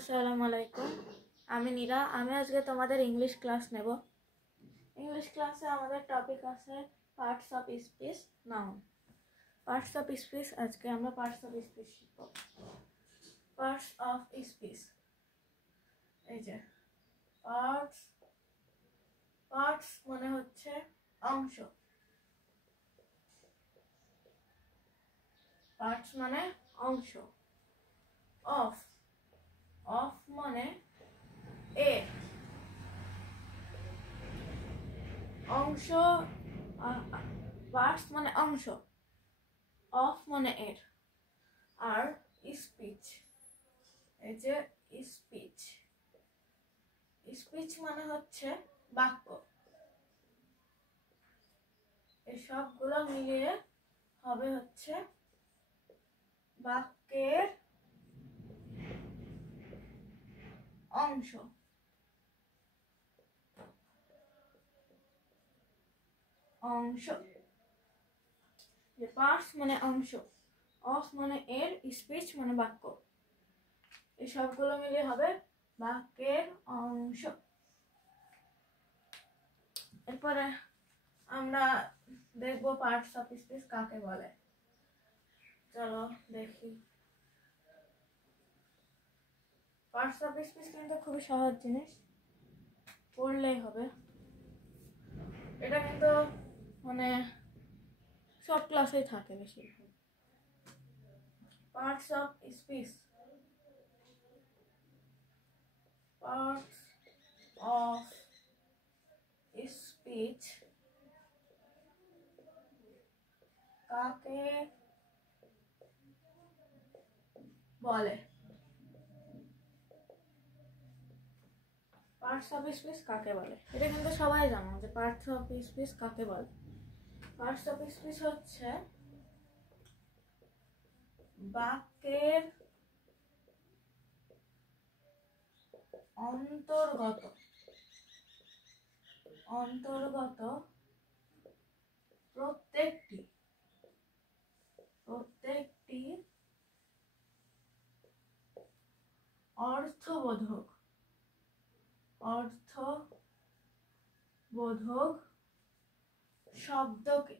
আসসালামু আলাইকুম। আমি নীরা। আমি আজকে তোমাদের ইংলিশ ক্লাস নেব। ইংলিশ ক্লাসে আমাদের টপিক আছে parts of speech, noun. Parts of speech, আজকে আমরা পার্টস অফ স্পিচ শিখব। পার্টস অফ স্পিচ, এই যে পার্টস। পার্টস মানে হচ্ছে অংশ। পার্টস মানে অংশ। অফ, অফ মানে এর অংশ। পার্টস মানে অংশ, অফ মানে এর। আর স্পিচ, এই যে স্পিচ, স্পিচ মানে হচ্ছে বাক্য। এই সবগুলো মিলিয়ে হবে হচ্ছে বাক্যের অংশ। অংশ, পার্টস মানে অংশ, অফ মানে এর, স্পিচ মানে বাক্য। এই সবগুলো মিলিয়ে হবে বাক্যের অংশ। এরপরে আমরা দেখব পার্টস অফ স্পিচ কাকে বলে। চলো দেখি। পার্টস অফ স্পিচ কিন্তু খুবই সহজ জিনিস, পড়লেই হবে। এটা কিন্তু মানে সব ক্লাসেই থাকে বেশিরভাগ। Parts of speech, parts of speech কাকে বলে? পার্টস অফ স্পিচ কাকে বলে এটা কিন্তু সবাই জানো যে পার্টস অফ স্পিচ কাকে বলে। পার্টস অফ স্পিচ হচ্ছে বাক্যের অন্তর্গত, অন্তর্গত প্রত্যেকটি, প্রত্যেকটি অর্থবোধক, অর্থবোধক শব্দকে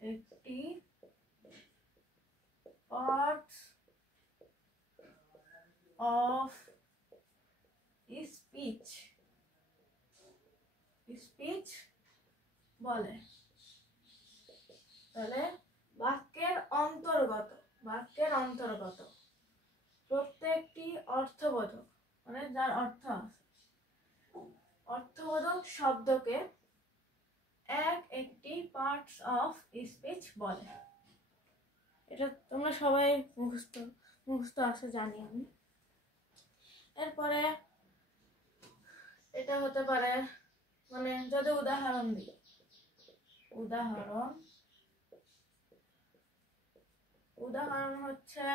একটি পার্টস অফ স্পিচ, স্পিচ বলে। তাহলে বাক্যের অন্তর্গত, বাক্যের অন্তর্গত প্রত্যেকটি অর্থবোধক মানে যার অর্থ আছে, অর্থবোধক শব্দকে একটি পার্টস অফ স্পিচ বলে। এটা তোমরা সবাই মুখস্থ আছে জানি আমি। এরপরে এটা হতে পারে মানে যদি উদাহরণ দিই, উদাহরণ হচ্ছে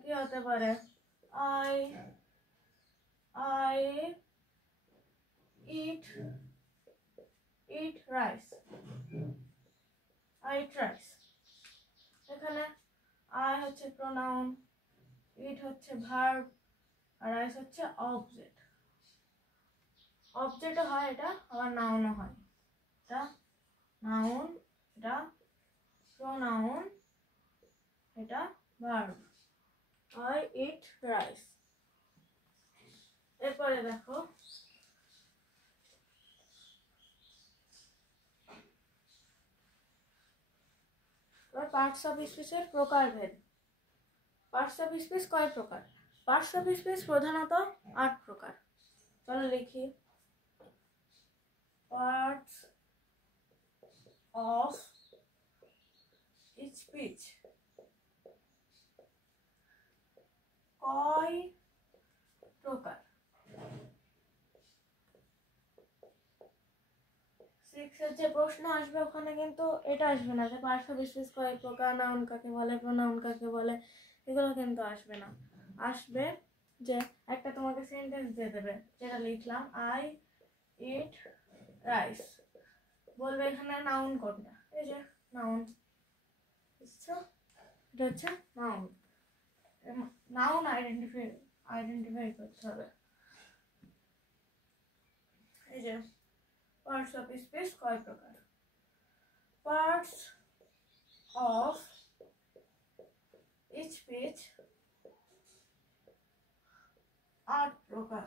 কি হতে পারে? I eat rice, I eat rice। এখানে I হচ্ছে প্রোনাউন, eat হচ্ছে ভার্ব, আর রাইস হচ্ছে অবজেক্ট। অবজেক্টও হয় এটা, আবার নাউনও হয়। এটা নাউন, এটা প্রোনাউন, এটা ভার্ব। I eat rice। এরপরে দেখো পার্টস অফ স্পিচের প্রকারভেদ। পার্টস অফ স্পিচ কয় প্রকার? পার্টস অফ স্পিচ প্রধানত 8 প্রকার। চলো লিখি। পার্টস অফ স্পিচ কয় প্রকার? 6 এর যে প্রশ্ন আসবে ওখানে কিন্তু এটা আসবে না যে পার্টস অফ স্পিচ কয় প্রকার, নাউন কাকে বলে, প্রোনাউন কাকে বলে, এগুলো কিন্তু আসবে না। আসবে যে একটা তোমাকে সেন্টেন্স দিয়ে দেবে, যেটা লিখলাম I eat rice, বলবে এখানে নাউন কোনটা, এই যে নাউন, এটা হচ্ছে নাউন। নাউন আইডেন্টিফাই করতে হবে। এই যে পার্টস অফ স্পিচ কয় প্রকার? পার্টস অফ স্পিচ 8 প্রকার।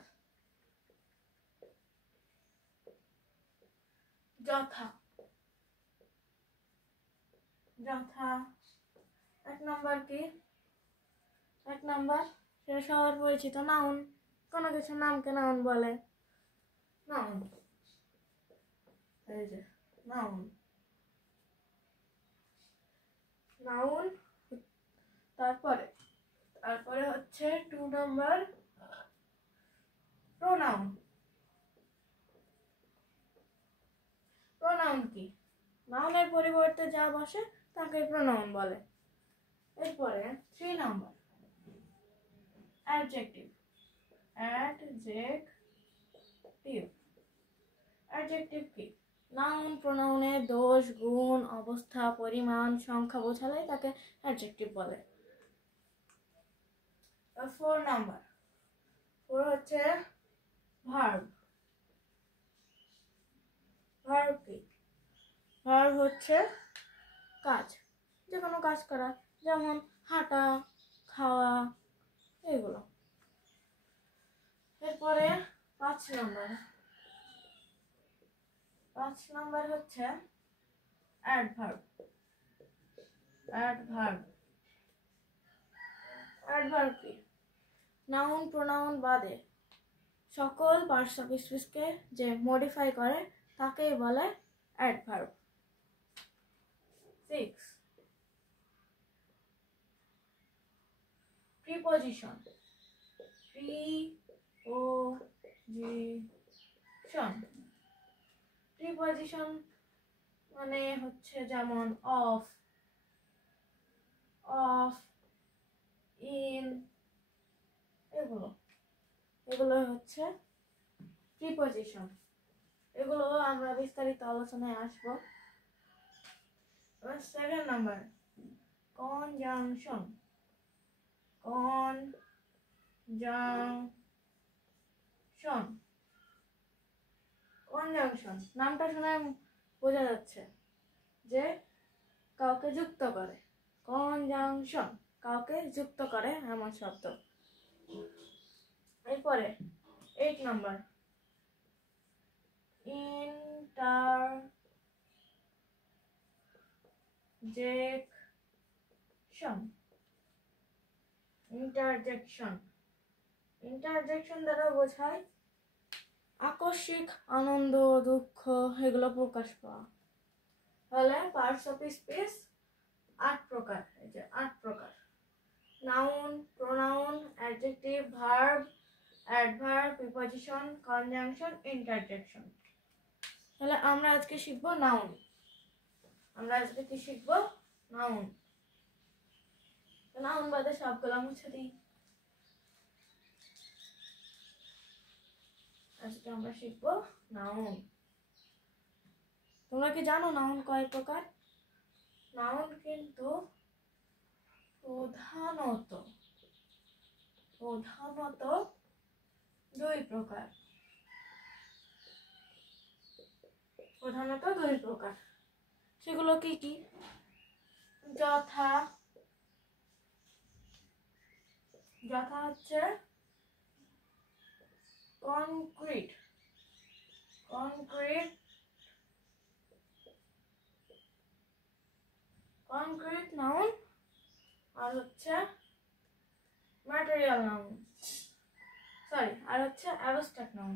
যথা এক নম্বর কি? এক নম্বর সেটা সবার পরিচিত নাউন। কোনো কিছু নামকে নাউন বলে। নাউন, এই যে নাউন। নাউন তারপরে হচ্ছে 2 নম্বর প্রোনাউন। প্রোনাউন কি? নাউনের পরিবর্তে যা বসে তাকে প্রোনাউন বলে। এরপরে 3 নম্বর অ্যাডজেক্টিভ। অ্যাডজেক্টিভ কি? নাউন প্রোনাউনের দোষ, গুণ, অবস্থা, পরিমাণ, সংখ্যা বোঝালে তাকে অ্যাডজেক্টিভ বলে। 4 নাম্বার 4 হচ্ছে ভার্ব। ভার্ব কি? ভার্ব হচ্ছে কাজ, যে কোনো কাজ করা, যেমন হাঁটা, খাওয়া, এগুলো। এরপরে 5 নাম্বার হচ্ছে অ্যাডভার্ব। অ্যাডভার্ব কি? নাউন প্রোনাউন বাদে সকল পার্টস অফ স্পিচকে যে মডিফাই করে তাকেই বলে অ্যাডভার্ব। 6 প্রিপজিশন। প্রিপজিশন মানে হচ্ছে যেমন অফ, ইন, এগুলো হচ্ছে প্রিপজিশন। এগুলো আমরা বিস্তারিত আলোচনায় আসবো। 7 নাম্বার কনজাংশন। কনজাংশন নামটা শুনে বোঝা যাচ্ছে যে কাউকে যুক্ত করে। কনজাংশন কাউকে যুক্ত করে এমন শব্দ। এরপরে 8 নাম্বার ইন্টারজেকশন দ্বারা বোঝায় আকস্মিক আনন্দ, দুঃখ, এগুলো প্রকাশ পাওয়া। তাহলে পার্টস অফ স্পিচ 8 প্রকার। এই যে 8 প্রকার: noun, pronoun, adjective, verb, adverb, preposition, conjunction, interjection. তাহলে আমরা আজকে শিখবো নাউন। নাউন বাদে সবগুলো মুছে দিই। আজকে আমরা শিখবো নাউন। তোমরা কি জানো নাউন কয় প্রকার? নাউন কিন্তু প্রধানত 2 প্রকার। সেগুলো কি কি? যথা হচ্ছে কনক্রিট নাউন, আর হচ্ছে ম্যাটেরিয়াল নাউন, আর হচ্ছে অ্যাবস্ট্রাক্ট নাউন।